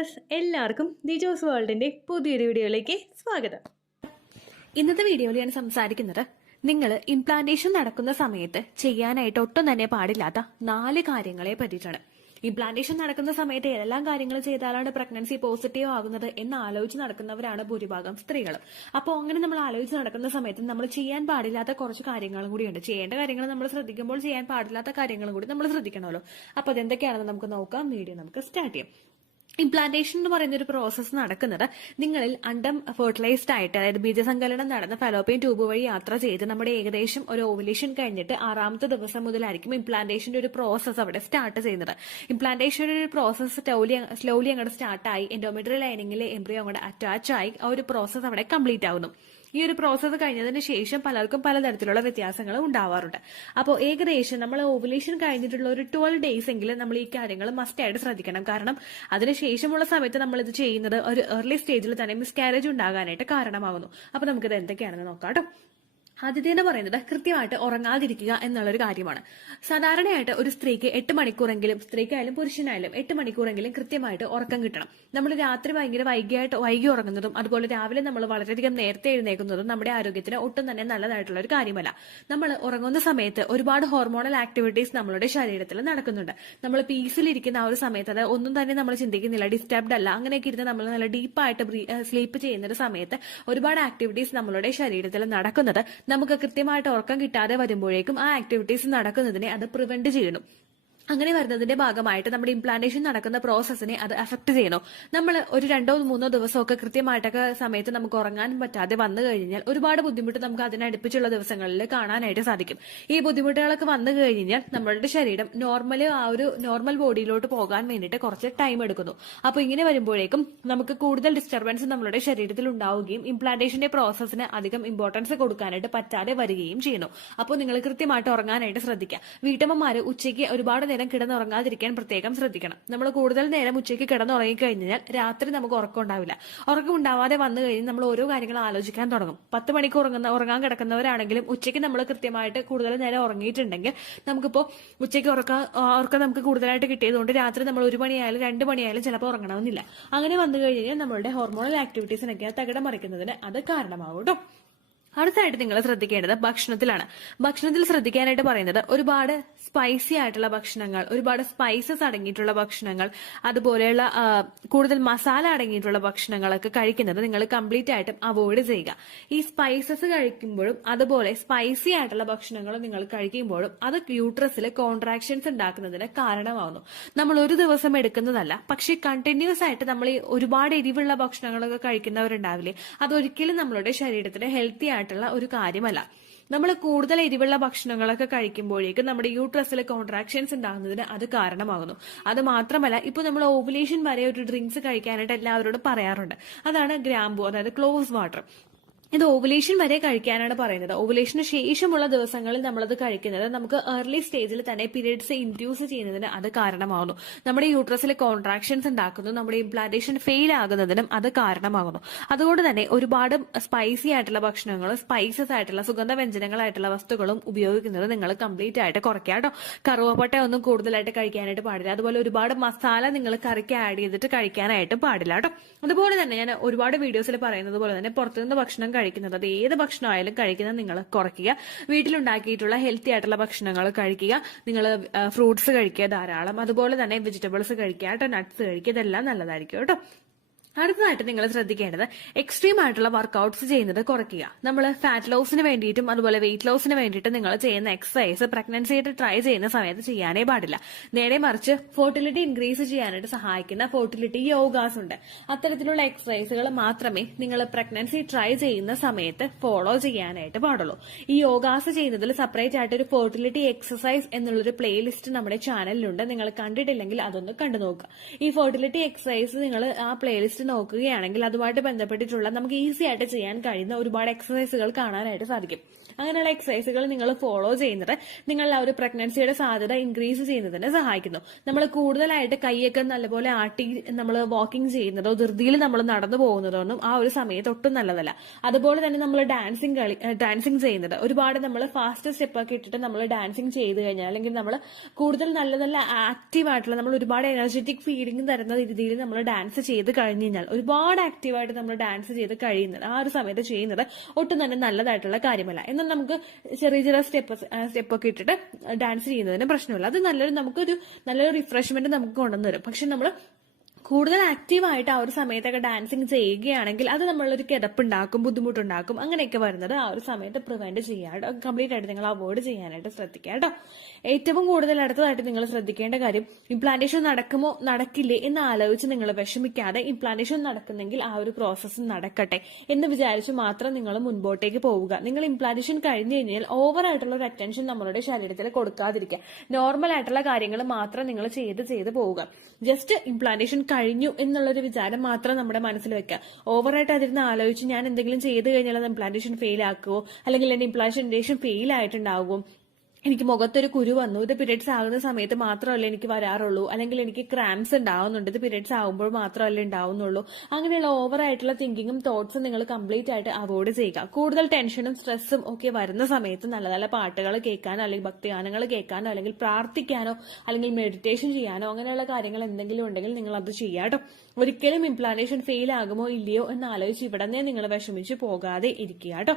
Viewers, എല്ലാവർക്കും ദിജോസ് വേൾഡിന്റെ പുതിയൊരു വീഡിയോയിലേക്ക് സ്വാഗതം. ഇന്നത്തെ വീഡിയോയിൽ ഞാൻ സംസാരിക്കുന്നത് നിങ്ങൾ ഇംപ്ലാന്റേഷൻ നടക്കുന്ന സമയത്ത് ചെയ്യാനായിട്ട് ഒട്ടും തന്നെ പാടില്ലാത്ത 4 കാര്യങ്ങളെ പറ്റിയിട്ടാണ്. ഇംപ്ലാന്റേഷൻ നടക്കുന്ന സമയത്ത് ഏതെല്ലാം കാര്യങ്ങൾ ചെയ്താലാണ് പ്രഗ്നൻസി പോസിറ്റീവ് ആകുന്നത് എന്ന് ആലോചിച്ച് നടക്കുന്നവരാണ് ഭൂരിഭാഗം സ്ത്രീകളും. അപ്പോൾ അങ്ങനെ നമ്മൾ ആലോചിച്ച് നടക്കുന്ന സമയത്ത് നമ്മൾ ചെയ്യാൻ പാടില്ലാത്ത കുറച്ച് കാര്യങ്ങളും കൂടിയുണ്ട്. ചെയ്യേണ്ട കാര്യങ്ങൾ നമ്മൾ ശ്രദ്ധിക്കുമ്പോൾ ചെയ്യാൻ പാടില്ലാത്ത കാര്യങ്ങളും കൂടി നമ്മൾ ശ്രദ്ധിക്കണമല്ലോ. അപ്പോൾ അതെന്തൊക്കെയാണെന്ന് നമുക്ക് നോക്കാം. വീഡിയോ നമുക്ക് സ്റ്റാർട്ട് ചെയ്യാം. ഇംപ്ലാന്റേഷൻ എന്ന് പറയുന്ന ഒരു പ്രോസസ്സ് നടക്കുന്നത് നിങ്ങളിൽ അണ്ടം ഫെർട്ടിലൈസ്ഡ് ആയിട്ട്, അതായത് ബീജസങ്കലനം നടന്ന ഫലോപ്പിയൻ ട്യൂബ് വഴി യാത്ര ചെയ്ത് നമ്മുടെ ഏകദേശം ഒരു ഓവുലേഷൻ കഴിഞ്ഞിട്ട് 6ാമത്തെ ദിവസം മുതലായിരിക്കും ഇംപ്ലാന്റേഷന്റെ ഒരു പ്രോസസ്സ് അവിടെ സ്റ്റാർട്ട് ചെയ്യുന്നത്. ഇംപ്ലാന്റേഷന്റെ ഒരു പ്രോസസ്സ് സ്ലോലി അങ്ങോട്ട് സ്റ്റാർട്ടായി എൻഡോമെട്രിയൽ ലൈനിങ്ങിലെ എംബ്രിയോ അങ്ങോട്ട് അറ്റാച്ച് ആയി ആ ഒരു പ്രോസസ്സ് അവിടെ കംപ്ലീറ്റ് ആവുന്നു. ഈ ഒരു പ്രോസസ്സ് കഴിഞ്ഞതിന് ശേഷം പലർക്കും പലതരത്തിലുള്ള വ്യത്യാസങ്ങൾ ഉണ്ടാവാറുണ്ട്. അപ്പോൾ ഏകദേശം നമ്മൾ ഓവുലേഷൻ കഴിഞ്ഞിട്ടുള്ള ഒരു 12 ഡേയ്സ് എങ്കിലും നമ്മൾ ഈ കാര്യങ്ങൾ മസ്റ്റ് ആയിട്ട് ശ്രദ്ധിക്കണം. കാരണം അതിനുശേഷമുള്ള സമയത്ത് നമ്മൾ ഇത് ചെയ്യുന്നത് ഒരു ഏർലി സ്റ്റേജിൽ തന്നെ മിസ്കാരേജ് ഉണ്ടാകാനായിട്ട് കാരണമാകുന്നു. അപ്പൊ നമുക്കിത് എന്തൊക്കെയാണെന്ന് നോക്കാം കേട്ടോ. ആദ്യത്തേന്ന് പറയുന്നത് കൃത്യമായിട്ട് ഉറങ്ങാതിരിക്കുക എന്നുള്ളൊരു കാര്യമാണ്. സാധാരണയായിട്ട് ഒരു സ്ത്രീക്ക് 8 മണിക്കൂറെങ്കിലും, സ്ത്രീക്കായാലും പുരുഷനായാലും 8 മണിക്കൂറെങ്കിലും കൃത്യമായിട്ട് ഉറക്കം കിട്ടണം. നമ്മൾ രാത്രി ഭയങ്കര വൈകി ഉറങ്ങുന്നതും അതുപോലെ രാവിലെ നമ്മൾ വളരെയധികം നേരത്തെ എഴുന്നേൽക്കുന്നതും നമ്മുടെ ആരോഗ്യത്തിന് ഒട്ടും തന്നെ നല്ലതായിട്ടുള്ള ഒരു കാര്യമല്ല. നമ്മൾ ഉറങ്ങുന്ന സമയത്ത് ഒരുപാട് ഹോർമോണൽ ആക്ടിവിറ്റീസ് നമ്മളുടെ ശരീരത്തിൽ നടക്കുന്നുണ്ട്. നമ്മൾ പീസിലിരിക്കുന്ന ആ ഒരു സമയത്ത് അത് ഒന്നും തന്നെ നമ്മൾ ചിന്തിക്കുന്നില്ല, ഡിസ്റ്റർബ്ഡ് അല്ല, അങ്ങനെയൊക്കെ ഇരുന്ന് നമ്മൾ നല്ല ഡീപ്പായിട്ട് സ്ലീപ്പ് ചെയ്യുന്ന ഒരു സമയത്ത് ഒരുപാട് ആക്ടിവിറ്റീസ് നമ്മളുടെ ശരീരത്തിൽ നടക്കുന്നത് നമുക്ക് കൃത്യമായിട്ട് ഉറക്കം കിട്ടാതെ വരുമ്പോഴേക്കും ആ ആക്ടിവിറ്റീസ് നടക്കുന്നതിനെ അത് പ്രിവെന്റ് ചെയ്യുന്നു. അങ്ങനെ വരുന്നതിന്റെ ഭാഗമായിട്ട് നമ്മുടെ ഇംപ്ലാന്റേഷൻ നടക്കുന്ന പ്രോസസ്സിനെ അത് അഫക്ട് ചെയ്യുന്നു. നമ്മൾ ഒരു 2-3 ദിവസമൊക്കെ കൃത്യമായിട്ടൊക്കെ സമയത്ത് നമുക്ക് ഉറങ്ങാൻ പറ്റാതെ വന്നു കഴിഞ്ഞാൽ ഒരുപാട് ബുദ്ധിമുട്ട് നമുക്ക് അതിനടുപ്പിച്ചുള്ള ദിവസങ്ങളിൽ കാണാനായിട്ട് സാധിക്കും. ഈ ബുദ്ധിമുട്ടുകളൊക്കെ വന്നു കഴിഞ്ഞാൽ നമ്മളുടെ ശരീരം നോർമൽ ബോഡിയിലോട്ട് പോകാൻ വേണ്ടിയിട്ട് കുറച്ച് ടൈം എടുക്കുന്നു. അപ്പൊ ഇങ്ങനെ വരുമ്പോഴേക്കും നമുക്ക് കൂടുതൽ ഡിസ്റ്റർബൻസ് നമ്മളുടെ ശരീരത്തിൽ ഉണ്ടാവുകയും ഇംപ്ലാന്റേഷന്റെ പ്രോസസ്സിന് അധികം ഇമ്പോർട്ടൻസ് കൊടുക്കാനായിട്ട് പറ്റാതെ വരികയും ചെയ്യുന്നു. അപ്പോൾ നിങ്ങൾ കൃത്യമായിട്ട് ഉറങ്ങാനായിട്ട് ശ്രദ്ധിക്കുക. വീട്ടമ്മമാര് ഉച്ചയ്ക്ക് ഒരുപാട് നേരം കിടന്നുറങ്ങാതിരിക്കാൻ പ്രത്യേകം ശ്രദ്ധിക്കണം. നമ്മൾ കൂടുതൽ നേരം ഉച്ചയ്ക്ക് കിടന്നുറങ്ങിക്കഴിഞ്ഞാൽ രാത്രി നമുക്ക് ഉറക്കം ഉണ്ടാവില്ല. ഉറക്കം ഉണ്ടാവാതെ വന്നു കഴിഞ്ഞാൽ നമ്മൾ ഓരോ കാര്യങ്ങൾ ആലോചിക്കാൻ തുടങ്ങും. 10 മണിക്കൂർ ഉറങ്ങാൻ കിടക്കുന്നവരാണെങ്കിലും ഉച്ചയ്ക്ക് നമ്മൾ കൃത്യമായിട്ട് കൂടുതൽ നേരം ഉറങ്ങിയിട്ടുണ്ടെങ്കിൽ നമുക്കിപ്പോ ഉച്ചയ്ക്ക് ഉറക്കം നമുക്ക് കൂടുതലായിട്ട് കിട്ടിയതുകൊണ്ട് രാത്രി നമ്മൾ 1 മണിയായാലും 2 മണിയായാലും ചിലപ്പോൾ ഉറങ്ങണമെന്നില്ല. അങ്ങനെ വന്നു കഴിഞ്ഞാൽ നമ്മളുടെ ഹോർമോണൽ ആക്ടിവിറ്റീസിനൊക്കെ തകിടം മറിക്കുന്നതിന് അത് കാരണമാകും കേട്ടോ. അടുത്തായിട്ട് നിങ്ങൾ ശ്രദ്ധിക്കേണ്ടത് ഭക്ഷണത്തിലാണ്. ഭക്ഷണത്തിൽ ശ്രദ്ധിക്കാനായിട്ട് പറയുന്നത് ഒരുപാട് സ്പൈസി ആയിട്ടുള്ള ഭക്ഷണങ്ങൾ, ഒരുപാട് സ്പൈസസ് അടങ്ങിയിട്ടുള്ള ഭക്ഷണങ്ങൾ, അതുപോലെയുള്ള കൂടുതൽ മസാല അടങ്ങിയിട്ടുള്ള ഭക്ഷണങ്ങളൊക്കെ കഴിക്കുന്നത് നിങ്ങൾ കംപ്ലീറ്റ് ആയിട്ടും അവോയ്ഡ് ചെയ്യുക. ഈ സ്പൈസസ് കഴിക്കുമ്പോഴും അതുപോലെ സ്പൈസി ആയിട്ടുള്ള ഭക്ഷണങ്ങൾ നിങ്ങൾ കഴിക്കുമ്പോഴും അത് യൂട്രസിൽ കോൺട്രാക്ഷൻസ് ഉണ്ടാക്കുന്നതിന് കാരണമാകുന്നു. നമ്മൾ ഒരു ദിവസം എടുക്കുന്നതല്ല, പക്ഷെ കണ്ടിന്യൂസ് ആയിട്ട് നമ്മൾ ഈ ഒരുപാട് എരിവുള്ള ഭക്ഷണങ്ങളൊക്കെ കഴിക്കുന്നവരുണ്ടാവില്ലേ, അതൊരിക്കലും നമ്മളുടെ ശരീരത്തിന് ഹെൽത്തി ആയിട്ടുള്ള ഒരു കാര്യമല്ല. നമ്മൾ കൂടുതൽ എരിവുള്ള ഭക്ഷണങ്ങളൊക്കെ കഴിക്കുമ്പോഴേക്കും നമ്മുടെ യൂട്രസിലെ കോൺട്രാക്ഷൻസ് ഉണ്ടാകുന്നതിന് അത് കാരണമാകുന്നു. അത് മാത്രമല്ല, ഇപ്പൊ നമ്മൾ ഓവുലേഷൻ വരെ ഒരു ഡ്രിങ്ക്സ് കഴിക്കാനായിട്ട് എല്ലാവരോടും പറയാറുണ്ട്. അതാണ് ഗ്രാമ്പൂ, അതായത് ക്ലോസ് വാട്ടർ. ഇത് ഓവുലേഷൻ വരെ കഴിക്കാനാണ് പറയുന്നത്. ഓവുലേഷന് ശേഷമുള്ള ദിവസങ്ങളിൽ നമ്മളത് കഴിക്കുന്നത് നമുക്ക് ഏർലി സ്റ്റേജിൽ തന്നെ പീരിയഡ്സ് ഇൻഡ്യൂസ് ചെയ്യുന്നതിന് അത് കാരണമാകുന്നു. നമ്മുടെ യൂട്രസിലെ കോൺട്രാക്ഷൻസ് ഉണ്ടാക്കുന്നു, നമ്മുടെ ഇംപ്ലാന്റേഷൻ ഫെയിൽ ആകുന്നതിനും അത് കാരണമാകുന്നു. അതുകൊണ്ട് തന്നെ ഒരുപാട് സ്പൈസി ആയിട്ടുള്ള ഭക്ഷണങ്ങളും സ്പൈസസ് ആയിട്ടുള്ള സുഗന്ധവ്യഞ്ജനങ്ങളായിട്ടുള്ള വസ്തുക്കളും ഉപയോഗിക്കുന്നത് നിങ്ങൾ കംപ്ലീറ്റ് ആയിട്ട് കുറയ്ക്കുക കേട്ടോ. കറുവപ്പട്ട ഒന്നും കൂടുതലായിട്ട് കഴിക്കാനായിട്ട് പാടില്ല. അതുപോലെ ഒരുപാട് മസാല നിങ്ങൾ കറിക്ക് ആഡ് ചെയ്തിട്ട് കഴിക്കാനായിട്ട് പാടില്ല കേട്ടോ. അതുപോലെ തന്നെ ഞാൻ ഒരുപാട് വീഡിയോസിൽ പറയുന്നത് പോലെ തന്നെ പുറത്തുനിന്ന് ഭക്ഷണം കഴിക്കുന്നത്, അത് ഏത് ഭക്ഷണമായാലും കഴിക്കുന്നത് നിങ്ങൾ കുറയ്ക്കുക. വീട്ടിലുണ്ടാക്കിയിട്ടുള്ള ഹെൽത്തി ആയിട്ടുള്ള ഭക്ഷണങ്ങൾ കഴിക്കുക. നിങ്ങൾ ഫ്രൂട്ട്സ് കഴിക്കുക ധാരാളം, അതുപോലെ തന്നെ വെജിറ്റബിൾസ് കഴിക്കുക കേട്ടോ, നട്ട്സ് കഴിക്കുക, ഇതെല്ലാം നല്ലതായിരിക്കും കേട്ടോ. അടുത്തതായിട്ട് നിങ്ങൾ ശ്രദ്ധിക്കേണ്ടത് എക്സ്ട്രീം ആയിട്ടുള്ള വർക്കൗട്ട്സ് ചെയ്യുന്നത് കുറയ്ക്കുക. നമ്മൾ ഫാറ്റ് ലോസിന് വേണ്ടിയിട്ടും അതുപോലെ വെയിറ്റ് ലോസിന് വേണ്ടിയിട്ടും നിങ്ങൾ ചെയ്യുന്ന എക്സസൈസ് പ്രഗ്നൻസി ആയിട്ട് ട്രൈ ചെയ്യുന്ന സമയത്ത് ചെയ്യാനേ പാടില്ല. നേരെ മറിച്ച് ഫെർട്ടിലിറ്റി ഇൻക്രീസ് ചെയ്യാനായിട്ട് സഹായിക്കുന്ന ഫെർട്ടിലിറ്റി യോഗാസ് ഉണ്ട്. അത്തരത്തിലുള്ള എക്സസൈസുകൾ മാത്രമേ നിങ്ങൾ പ്രഗ്നൻസി ട്രൈ ചെയ്യുന്ന സമയത്ത് ഫോളോ ചെയ്യാനായിട്ട് പാടുള്ളൂ. ഈ യോഗാസ് ചെയ്യുന്നതിൽ സെപ്പറേറ്റ് ആയിട്ട് ഒരു ഫെർട്ടിലിറ്റി എക്സസൈസ് എന്നുള്ളൊരു പ്ലേലിസ്റ്റ് നമ്മുടെ ചാനലിലുണ്ട്. നിങ്ങൾ കണ്ടിട്ടില്ലെങ്കിൽ അതൊന്ന് കണ്ടു നോക്കുക. ഈ ഫെർട്ടിലിറ്റി എക്സസൈസ് നിങ്ങൾ ആ പ്ലേലിസ്റ്റ് നോക്കുകയാണെങ്കിൽ അതുമായിട്ട് ബന്ധപ്പെട്ടിട്ടുള്ള നമുക്ക് ഈസി ആയിട്ട് ചെയ്യാൻ കഴിയുന്ന ഒരുപാട് എക്സസൈസുകൾ കാണാനായിട്ട് സാധിക്കും. അങ്ങനെയുള്ള എക്സസൈസുകൾ നിങ്ങൾ ഫോളോ ചെയ്യുന്നത് നിങ്ങളുടെ ആ ഒരു പ്രഗ്നൻസിയുടെ സാധ്യത ഇൻക്രീസ് ചെയ്യുന്നതിന് സഹായിക്കുന്നു. നമ്മൾ കൂടുതലായിട്ട് കൈയൊക്കെ നല്ലപോലെ ആട്ടി നമ്മൾ വാക്കിംഗ് ചെയ്യുന്നതോ ധൃതിയിൽ നമ്മൾ നടന്നു പോകുന്നതോ ഒന്നും ആ ഒരു സമയത്ത് ഒട്ടും നല്ലതല്ല. അതുപോലെ തന്നെ നമ്മൾ ഡാൻസിങ് ചെയ്യുന്നത് ഒരുപാട് നമ്മൾ ഫാസ്റ്റ് സ്റ്റെപ്പൊക്കെ ഇട്ടിട്ട് നമ്മൾ ഡാൻസിങ് ചെയ്ത് കഴിഞ്ഞാൽ അല്ലെങ്കിൽ നമ്മൾ കൂടുതൽ നല്ല നല്ല ആക്റ്റീവ് ആയിട്ടുള്ള നമ്മൾ ഒരുപാട് എനർജറ്റിക് ഫീലിംഗ് തരുന്ന രീതിയിൽ നമ്മൾ ഡാൻസ് ചെയ്ത് കഴിഞ്ഞ് കഴിഞ്ഞാൽ ഒരുപാട് ആക്റ്റീവായിട്ട് നമ്മൾ ഡാൻസ് ചെയ്ത് കഴിയുന്നത് ആ ഒരു സമയത്ത് ചെയ്യുന്നത് ഒട്ടും തന്നെ നല്ലതായിട്ടുള്ള കാര്യമല്ല. എന്നാൽ നമുക്ക് ചെറിയ ചെറിയ സ്റ്റെപ്പൊക്കെ ഇട്ടിട്ട് ഡാൻസ് ചെയ്യുന്നതിന് പ്രശ്നമില്ല. അത് നമുക്കൊരു നല്ലൊരു റിഫ്രഷ്മെന്റ് നമുക്ക് കൊണ്ടുവന്നു. പക്ഷെ നമ്മൾ കൂടുതൽ ആക്റ്റീവായിട്ട് ആ ഒരു സമയത്തൊക്കെ ഡാൻസിങ് ചെയ്യുകയാണെങ്കിൽ അത് നമ്മളൊരു കിടപ്പുണ്ടാക്കും, ബുദ്ധിമുട്ടുണ്ടാക്കും. അങ്ങനെയൊക്കെ വരുന്നത് ആ ഒരു സമയത്ത് പ്രിവെന്റ് ചെയ്യാട്ടോ, കംപ്ലീറ്റ് ആയിട്ട് നിങ്ങൾ അവോയ്ഡ് ചെയ്യാനായിട്ട് ശ്രദ്ധിക്കുക കേട്ടോ. ഏറ്റവും കൂടുതൽ അടുത്തതായിട്ട് നിങ്ങൾ ശ്രദ്ധിക്കേണ്ട കാര്യം, ഇംപ്ലാന്റേഷൻ നടക്കുമോ നടക്കില്ലേ എന്ന് ആലോചിച്ച് നിങ്ങൾ വിഷമിക്കാതെ ഇംപ്ലാന്റേഷൻ നടക്കുന്നെങ്കിൽ ആ ഒരു പ്രോസസ്സ് നടക്കട്ടെ എന്ന് വിചാരിച്ച് മാത്രം നിങ്ങൾ മുൻപോട്ടേക്ക് പോവുക. നിങ്ങൾ ഇംപ്ലാന്റേഷൻ കഴിഞ്ഞു കഴിഞ്ഞാൽ ഓവറായിട്ടുള്ള ഒരു അറ്റൻഷൻ നമ്മളുടെ ശരീരത്തിൽ കൊടുക്കാതിരിക്കുക. നോർമൽ ആയിട്ടുള്ള കാര്യങ്ങൾ മാത്രം നിങ്ങൾ ചെയ്ത് പോവുക. ജസ്റ്റ് ഇംപ്ലാന്റേഷൻ കഴിഞ്ഞു എന്നുള്ളൊരു വിചാരം മാത്രം നമ്മുടെ മനസ്സിൽ വെക്കുക. ഓവറായിട്ട് അതിരുന്ന് ആലോചിച്ച് ഞാൻ എന്തെങ്കിലും ചെയ്ത് കഴിഞ്ഞാൽ ഇംപ്ലാന്റേഷൻ ഫെയിൽ ആക്കുമോ, അല്ലെങ്കിൽ എന്റെ ഇംപ്ലാന്റേഷൻ ഫെയിൽ ആയിട്ടുണ്ടാകും, എനിക്ക് മുഖത്തൊരു കുരു വന്നു, ഇത് പീരിയഡ്സ് ആകുന്ന സമയത്ത് മാത്രമല്ല എനിക്ക് വരാറുള്ളൂ, അല്ലെങ്കിൽ എനിക്ക് ക്രാംസ് ഉണ്ടാവുന്നുണ്ട്, ഇത് പീരിയഡ്സ് ആകുമ്പോൾ മാത്രമല്ല ഉണ്ടാവുന്നുള്ളൂ. അങ്ങനെയുള്ള ഓവറായിട്ടുള്ള തിങ്കിങ്ങും തോട്ട്സും നിങ്ങൾ കംപ്ലീറ്റ് ആയിട്ട് അവോയ്ഡ് ചെയ്യുക. കൂടുതൽ ടെൻഷനും സ്ട്രെസ്സും ഒക്കെ വരുന്ന സമയത്ത് നല്ല നല്ല പാട്ടുകൾ കേൾക്കാനോ അല്ലെങ്കിൽ ഭക്തിഗാനങ്ങൾ കേൾക്കാനോ അല്ലെങ്കിൽ പ്രാർത്ഥിക്കാനോ അല്ലെങ്കിൽ മെഡിറ്റേഷൻ ചെയ്യാനോ അങ്ങനെയുള്ള കാര്യങ്ങൾ എന്തെങ്കിലും ഉണ്ടെങ്കിൽ നിങ്ങൾ അത് ചെയ്യാട്ടോ. ഒരിക്കലും ഇംപ്ലാന്റേഷൻ ഫെയിൽ ആകുമോ ഇല്ലയോ എന്ന് ആലോചിച്ച് ഇവിടെ നിന്ന് നിങ്ങൾ വിഷമിച്ച് പോകാതെ ഇരിക്കുക കേട്ടോ.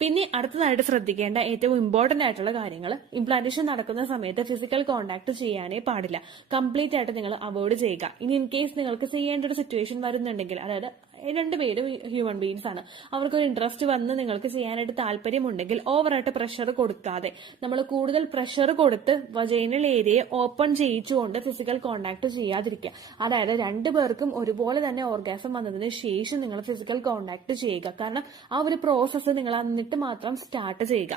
പിന്നെ അടുത്തതായിട്ട് ശ്രദ്ധിക്കേണ്ട ഏറ്റവും ഇമ്പോർട്ടന്റ് ആയിട്ടുള്ള കാര്യങ്ങൾ, ഇംപ്ലാന്റേഷൻ നടക്കുന്ന സമയത്ത് ഫിസിക്കൽ കോൺടാക്ട് ചെയ്യാനേ പാടില്ല. കംപ്ലീറ്റ് ആയിട്ട് നിങ്ങൾ അവോയ്ഡ് ചെയ്യുക. ഇനി ഇൻ കേസ് നിങ്ങൾക്ക് ചെയ്യേണ്ട ഒരു സിറ്റുവേഷൻ വരുന്നുണ്ടെങ്കിൽ, അതായത് രണ്ടുപേരും ഹ്യൂമൻ ബീങ്സ് ആണ്, അവർക്കൊരു ഇൻട്രസ്റ്റ് വന്ന് നിങ്ങൾക്ക് ചെയ്യാനായിട്ട് താല്പര്യമുണ്ടെങ്കിൽ ഓവറായിട്ട് പ്രഷർ കൊടുക്കാതെ, നമ്മൾ കൂടുതൽ പ്രഷർ കൊടുത്ത് വജൈനൽ ഏരിയയെ ഓപ്പൺ ചെയ്യിച്ചുകൊണ്ട് ഫിസിക്കൽ കോൺടാക്ട് ചെയ്യാതിരിക്കുക. അതായത് രണ്ടുപേർക്കും ഒരുപോലെ തന്നെ ഓർഗാസം വന്നതിന് ശേഷം നിങ്ങൾ ഫിസിക്കൽ കോൺടാക്ട് ചെയ്യുക. കാരണം ആ ഒരു പ്രോസസ്സ് നിങ്ങൾ എന്നിട്ട് മാത്രം സ്റ്റാർട്ട് ചെയ്യുക.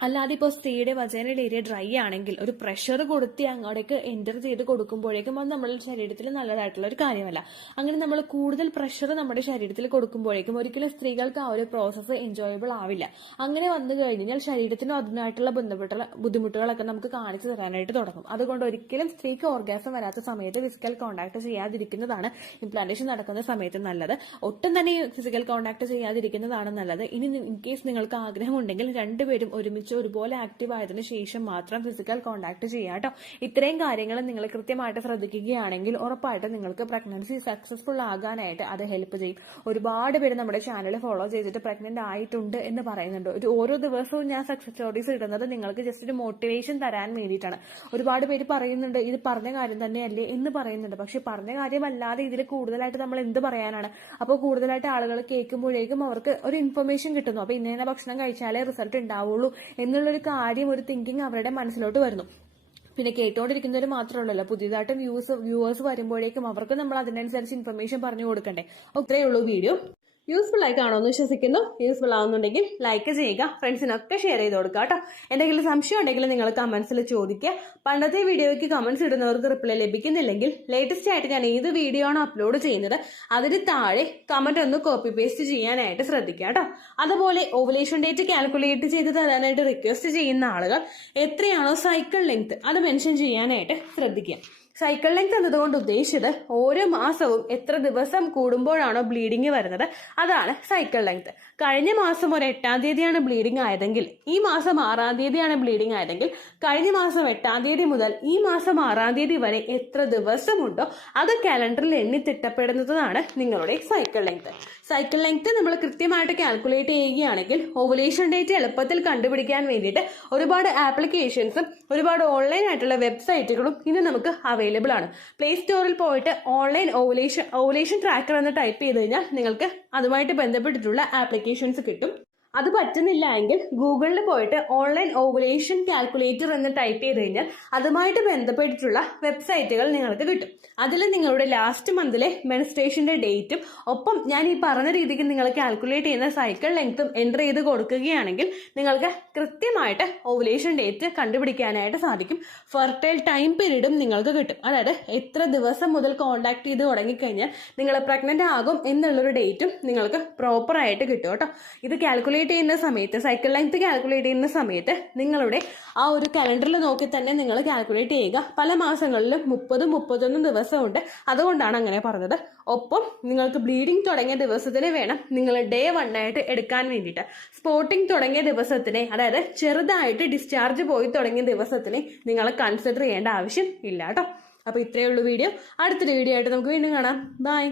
അല്ലാതെ ഇപ്പോൾ സ്ത്രീയുടെ വജൈനൽ ഏരിയ ഡ്രൈ ആണെങ്കിൽ ഒരു പ്രഷർ കൊടുത്ത് അങ്ങോട്ടേക്ക് എൻ്റർ ചെയ്ത് കൊടുക്കുമ്പോഴേക്കും അത് നമ്മുടെ ശരീരത്തിൽ നല്ലതായിട്ടുള്ള ഒരു കാര്യമല്ല. അങ്ങനെ നമ്മൾ കൂടുതൽ പ്രഷർ നമ്മുടെ ശരീരത്തിൽ കൊടുക്കുമ്പോഴേക്കും ഒരിക്കലും സ്ത്രീകൾക്ക് ആ ഒരു പ്രോസസ്സ് എൻജോയബിൾ ആവില്ല. അങ്ങനെ വന്നു കഴിഞ്ഞാൽ ശരീരത്തിനും അതിനായിട്ടുള്ള ബുദ്ധിമുട്ടുകളൊക്കെ നമുക്ക് കാണിച്ചു തരാനായിട്ട് തുടങ്ങും. അതുകൊണ്ട് ഒരിക്കലും സ്ത്രീക്ക് ഓർഗാസം വരാത്ത സമയത്ത് ഫിസിക്കൽ കോൺടാക്ട് ചെയ്യാതിരിക്കുന്നതാണ് ഇംപ്ലാന്റേഷൻ നടക്കുന്ന സമയത്ത് നല്ലത്. ഒട്ടും തന്നെ ഫിസിക്കൽ കോൺടാക്ട് ചെയ്യാതിരിക്കുന്നതാണ് നല്ലത്. ഇനി ഇൻ കേസ് നിങ്ങൾക്ക് ആഗ്രഹമുണ്ടെങ്കിൽ രണ്ടുപേരും ഒരുമിച്ച് ഒരുപോലെ ആക്റ്റീവ് ആയതിനു ശേഷം മാത്രം ഫിസിക്കൽ കോൺടാക്ട് ചെയ്യാട്ടോ. ഇത്രയും കാര്യങ്ങൾ നിങ്ങൾ കൃത്യമായിട്ട് ശ്രദ്ധിക്കുകയാണെങ്കിൽ ഉറപ്പായിട്ടും നിങ്ങൾക്ക് പ്രഗ്നൻസി സക്സസ്ഫുൾ ആകാനായിട്ട് അത് ഹെൽപ്പ് ചെയ്യും. ഒരുപാട് പേര് നമ്മുടെ ചാനൽ ഫോളോ ചെയ്തിട്ട് പ്രഗ്നന്റ് ആയിട്ടുണ്ട് എന്ന് പറയുന്നുണ്ട്. ഓരോ ദിവസവും ഞാൻ സക്സസ് സ്റ്റോറീസ് ഇടുന്നത് നിങ്ങൾക്ക് ജസ്റ്റ് ഒരു മോട്ടിവേഷൻ തരാൻ വേണ്ടിയിട്ടാണ്. ഒരുപാട് പേര് പറയുന്നുണ്ട് ഇത് പറഞ്ഞ കാര്യം തന്നെയല്ലേ എന്ന് പറയുന്നുണ്ട്. പക്ഷെ പറഞ്ഞ കാര്യമല്ലാതെ ഇതിൽ കൂടുതലായിട്ട് നമ്മൾ എന്ത് പറയാനാണ്? അപ്പോൾ കൂടുതലായിട്ട് ആളുകൾ കേൾക്കുമ്പോഴേക്കും അവർക്ക് ഒരു ഇൻഫർമേഷൻ കിട്ടുന്നു. അപ്പൊ ഇന്ന ഭക്ഷണം കഴിച്ചാലേ റിസൾട്ട് ഉണ്ടാവുള്ളൂ എന്നുള്ളൊരു കാര്യം, ഒരു തിങ്കിങ് അവരുടെ മനസ്സിലോട്ട് വരുന്നു. പിന്നെ കേട്ടോണ്ടിരിക്കുന്നവർ മാത്രമല്ലല്ലോ, പുതിയതായിട്ട് വ്യൂവേഴ്സ് വരുമ്പോഴേക്കും അവർക്ക് നമ്മൾ അതിനനുസരിച്ച് ഇൻഫർമേഷൻ പറഞ്ഞു കൊടുക്കണ്ടേ. അത്രയേ ഉള്ളൂ വീഡിയോ. യൂസ്ഫുൾ ആയി കാണുമെന്ന് വിശ്വസിക്കുന്നു. യൂസ്ഫുൾ ആവുന്നുണ്ടെങ്കിൽ ലൈക്ക് ചെയ്യുക, ഫ്രണ്ട്സിനൊക്കെ ഷെയർ ചെയ്ത് കൊടുക്കുക കേട്ടോ. എന്തെങ്കിലും സംശയം ഉണ്ടെങ്കിൽ നിങ്ങൾ കമന്റ്സിൽ ചോദിക്കുക. പണ്ടത്തെ വീഡിയോയ്ക്ക് കമന്റ്സ് ഇടുന്നവർക്ക് റിപ്ലൈ ലഭിക്കുന്നില്ലെങ്കിൽ ലേറ്റസ്റ്റ് ആയിട്ട് ഞാൻ ഏത് വീഡിയോ ആണ് അപ്ലോഡ് ചെയ്യുന്നത് അതിന് താഴെ കമന്റ് ഒന്ന് കോപ്പി പേസ്റ്റ് ചെയ്യാനായിട്ട് ശ്രദ്ധിക്കുക കേട്ടോ. അതുപോലെ ഓവുലേഷൻ ഡേറ്റ് കാൽക്കുലേറ്റ് ചെയ്ത് തരാനായിട്ട് റിക്വസ്റ്റ് ചെയ്യുന്ന ആളുകൾ എത്രയാണോ സൈക്കിൾ ലെങ്ത് അത് മെൻഷൻ ചെയ്യാനായിട്ട് ശ്രദ്ധിക്കുക. സൈക്കിൾ ലെങ്ത് എന്നതുകൊണ്ട് ഉദ്ദേശിച്ചത് ഓരോ മാസവും എത്ര ദിവസം കൂടുമ്പോഴാണോ ബ്ലീഡിങ് വരുന്നത് അതാണ് സൈക്കിൾ ലെങ്ത്. കഴിഞ്ഞ മാസം ഒരു 8-ാം തീയതിയാണ് ബ്ലീഡിങ് ആയതെങ്കിൽ ഈ മാസം 6-ാം തീയതിയാണ് ബ്ലീഡിങ് ആയതെങ്കിൽ കഴിഞ്ഞ മാസം 8-ാം തീയതി മുതൽ ഈ മാസം 6-ാം തീയതി വരെ എത്ര ദിവസമുണ്ടോ അത് കാലണ്ടറിൽ എണ്ണി തിട്ടപ്പെടുന്നതാണ് നിങ്ങളുടെ സൈക്കിൾ ലെങ്ത്. സൈക്കിൾ ലെങ്ത് നമ്മൾ കൃത്യമായിട്ട് കാൽക്കുലേറ്റ് ചെയ്യുകയാണെങ്കിൽ ഓവുലേഷൻ ഡേറ്റ് എളുപ്പത്തിൽ കണ്ടുപിടിക്കാൻ വേണ്ടിയിട്ട് ഒരുപാട് ആപ്ലിക്കേഷൻസും ഒരുപാട് ഓൺലൈൻ ആയിട്ടുള്ള വെബ്സൈറ്റുകളും ഇന്ന് നമുക്ക് അവൈലബിൾ ആണ്. പ്ലേ സ്റ്റോറിൽ പോയിട്ട് ഓൺലൈൻ ഓവുലേഷൻ ട്രാക്കർ എന്ന് ടൈപ്പ് ചെയ്ത് കഴിഞ്ഞാൽ നിങ്ങൾക്ക് അതുമായിട്ട് ബന്ധപ്പെട്ടിട്ടുള്ള ആപ്ലിക്കേഷൻസ് കിട്ടും. അത് പറ്റുന്നില്ല എങ്കിൽ ഗൂഗിളിൽ പോയിട്ട് ഓൺലൈൻ ഓവുലേഷൻ കാൽക്കുലേറ്റർ എന്ന് ടൈപ്പ് ചെയ്ത് കഴിഞ്ഞാൽ അതുമായിട്ട് ബന്ധപ്പെട്ടിട്ടുള്ള വെബ്സൈറ്റുകൾ നിങ്ങൾക്ക് കിട്ടും. അതിൽ നിങ്ങളുടെ ലാസ്റ്റ് മന്തിലെ മെൻസ്ട്രേഷന്റെ ഡേറ്റും ഒപ്പം ഞാൻ ഈ പറഞ്ഞ രീതിക്ക് നിങ്ങൾ കാൽക്കുലേറ്റ് ചെയ്യുന്ന സൈക്കിൾ ലെങ്ത്തും എൻ്റർ ചെയ്ത് കൊടുക്കുകയാണെങ്കിൽ നിങ്ങൾക്ക് കൃത്യമായിട്ട് ഓവുലേഷൻ ഡേറ്റ് കണ്ടുപിടിക്കാനായിട്ട് സാധിക്കും. ഫെർട്ടൈൽ ടൈം പീരീഡും നിങ്ങൾക്ക് കിട്ടും. അതായത് എത്ര ദിവസം മുതൽ കോൺടാക്ട് ചെയ്ത് തുടങ്ങിക്കഴിഞ്ഞാൽ നിങ്ങൾ പ്രഗ്നന്റ് ആകും എന്നുള്ളൊരു ഡേറ്റും നിങ്ങൾക്ക് പ്രോപ്പറായിട്ട് കിട്ടും കേട്ടോ. ഇത് കാൽക്കുലേറ്റ് കാൽക്കുലേറ്റ് ചെയ്യുന്ന സമയത്ത്, സൈക്കിൾ ലെങ്ത് കാൽക്കുലേറ്റ് ചെയ്യുന്ന സമയത്ത് നിങ്ങളുടെ ആ ഒരു കലണ്ടറിൽ നോക്കി തന്നെ നിങ്ങൾ കാൽക്കുലേറ്റ് ചെയ്യുക. പല മാസങ്ങളിലും 30-31 ദിവസമുണ്ട്, അതുകൊണ്ടാണ് അങ്ങനെ പറഞ്ഞത്. ഒപ്പം നിങ്ങൾക്ക് ബ്ലീഡിങ് തുടങ്ങിയ ദിവസത്തിന് വേണം നിങ്ങൾ Day 1 ആയിട്ട് എടുക്കാൻ വേണ്ടിയിട്ട്. സ്പോട്ടിങ് തുടങ്ങിയ ദിവസത്തിനെ, അതായത് ചെറുതായിട്ട് ഡിസ്ചാർജ് പോയി തുടങ്ങിയ ദിവസത്തിനെ നിങ്ങൾ കൺസിഡർ ചെയ്യേണ്ട ആവശ്യം ഇല്ല കേട്ടോ. അപ്പോൾ ഇത്രയേ ഉള്ളൂ വീഡിയോ. അടുത്തൊരു വീഡിയോ ആയിട്ട് നമുക്ക് വീണ്ടും കാണാം. ബൈ.